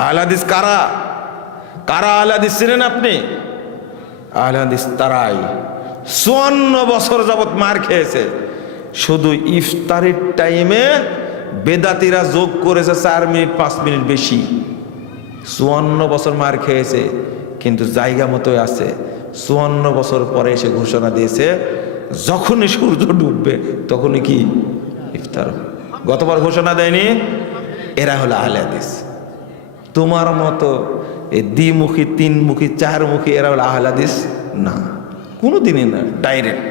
আহলে হাদিস কারা? কারা আহলে হাদিস চিনেন আপনি? আহলে হাদিস তারাই 54 বছর যাবত মার খেয়েছে। শুধু ইফতারের টাইমে বেদাতিরা যোগ করেছে 4 মিনিট 5 মিনিট বেশি। 54 বছর মার খেয়েছে, কিন্তু জায়গা মতোই আছে। 54 বছর পরে এসে ঘোষণা দিয়েছে যখনই সূর্য ডুববে তখনই কি ইফতার। গতবার ঘোষণা দেয়নি? এরা হলো আহলে হাদিস। তোমার মতো এই দ্বিমুখী, তিনমুখী, চারমুখী এরা হলো আহলে হাদিস না, কোনোদিনই না। ডাইরেক্ট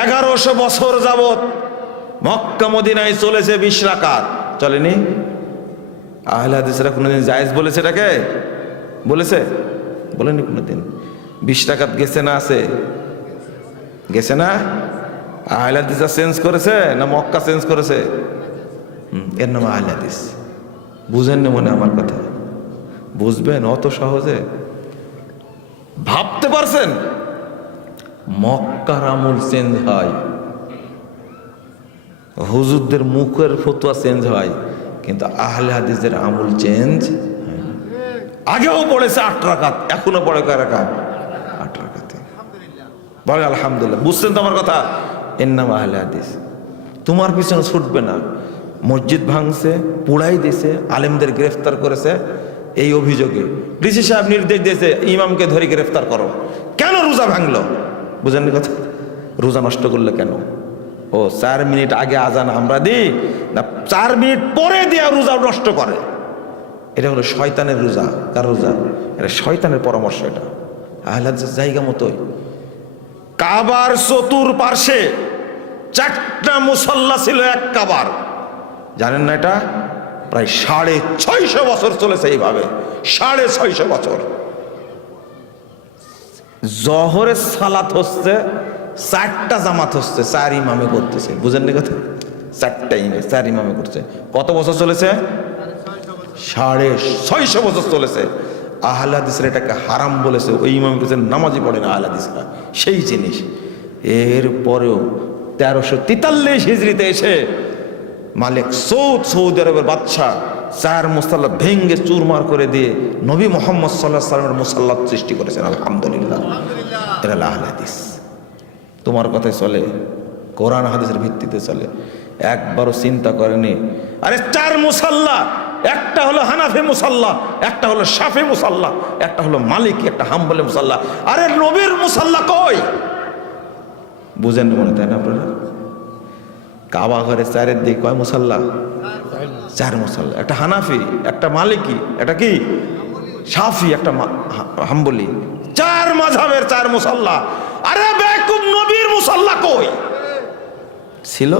1100 বছর যাবত মক্কা মদিনায় চলেছে 20 রাকাত, চলেনি? আহলে হাদিসরা কোনোদিন জায়েজ বলেছে এটাকে? বলেছে? বলেনি কোনোদিন। 20 রাকাত গেছে না আছে? গেছে না? আহলে হাদিসরা চেঞ্জ করেছে না মক্কা চেঞ্জ করেছে? এর নাম আহলে হাদিস। বুঝেননি মনে আমার কথা? বুঝবেন অত সহজে? ভাবতে পারছেন? মক্কার আমল চেঞ্জ হয়, হুজুরদের মুখের ফতোয়া চেঞ্জ হয়, কিন্তু আহলে হাদিসের আমল চেঞ্জ হয় না। আগেও পড়েছে 8 রাকাত, এখনো পড়ে কয় রাকাত? 8 রাকাতে। বলে আলহামদুলিল্লাহ। বুঝছেন তো আমার কথা? এর নাম আহলে হাদিস। তোমার পিছনে ছুটবে না। মসজিদ ভাঙছে, পুড়াই দিয়েছে, আলেমদের গ্রেফতার করেছে এই অভিযোগে। ডিসি সাহেব নির্দেশ দিয়েছে ইমামকে ধরে গ্রেফতার করো। কেন রোজা ভাঙলো? বুঝেননি কথা? রোজা নষ্ট করলে কেন? ও 4 মিনিট আগে আজান আমরা দিই না 4 মিনিট পরে দিয়ে রোজা নষ্ট করে। এটা হলো শয়তানের রোজা। কার রোজা? এটা শয়তানের পরামর্শ। এটা আহলে হাদিসের জায়গা মতোই। কাবার চতুর্পার্শ্বে 4টা মুসাল্লা ছিল এক কাবার। জানেন না এটা? প্রায় 650 বছর চলেছে এইভাবে। 650 বছর। জোহরের সালাত হচ্ছে 4টা জামাত হচ্ছে, 4 ইমামে করতেছে। বুঝেননি কথা? 4 ইমামে করছে। কত বছর চলেছে? 650 বছর চলেছে। আহলে হাদিসরা এটাকে হারাম বলেছে। ওই ইমাম বলেছেন নামাজই পড়ে না আহলে হাদিসরা, সেই জিনিস। এর পরেও 1343 হিজরিতে এসে মালিক সৌদ, সৌদি আরবের বাদশাহ 4 মুসাল্লা ভেঙ্গে চুরমার করে দিয়ে নবী মুহাম্মদ সাল্লাল্লাহু আলাইহি ওয়াসাল্লামের মুসাল্লাত সৃষ্টি করেছেন। আলহামদুলিল্লাহ। এরা আহলে হাদিস। তোমার কথাই চলে, কোরআন হাদিসের ভিত্তিতে চলে। একবারও চিন্তা করেনি আরে 4 মুসাল্লা, একটা হলো হানাফি মুসাল্লা, একটা হলো শাফি মুসাল্লা, একটা হলো মালিকি, একটা হাম্বলি মুসাল্লা। আরে নবীর মুসাল্লা কই? বুঝেন মনে, তাই না আপনারা? কাবা ঘরে 4 দিকে কয় মুসাল্লা? 4 মুসাল্লা। একটা হানাফি, একটা মালিকি, একটা কি শাফি, একটা হাম্বলি। 4 মাযহাবের 4 মুসাল্লা। আরে বেকুব, নবীর মুসাল্লা কই? ছিল।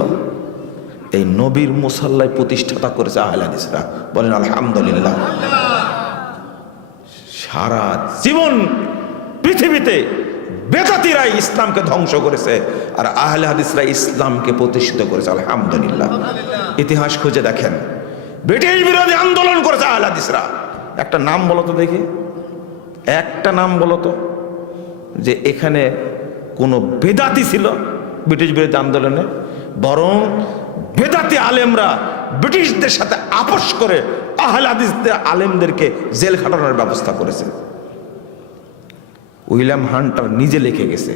এই নবীর মুসাল্লায় প্রতিষ্ঠাতা করেছে আহলে হাদিসরা। বলেন আলহামদুলিল্লাহ। সারা জীবন পৃথিবীতে বেদাতিরা ইসলামকে ধ্বংস করেছে, আর আহলে হাদিসরা ইসলামকে প্রতিষ্ঠিত করেছে। আলহামদুলিল্লাহ। ইতিহাস খুঁজে দেখেন, ব্রিটিশ বিরোধী আন্দোলন করেছে আহলে হাদিসরা। একটা নাম বলো তো দেখি, একটা নাম বলো তো যে এখানে কোনো বেদাতি ছিল ব্রিটিশ বিরোধী আন্দোলনে। বরং বেদাতি আলেমরা ব্রিটিশদের সাথে আপোষ করে আহলে হাদিসদের আলেমদেরকে জেল খাটানোর ব্যবস্থা করেছে। উইলিয়াম হান্টার নিজে লিখে গেছে।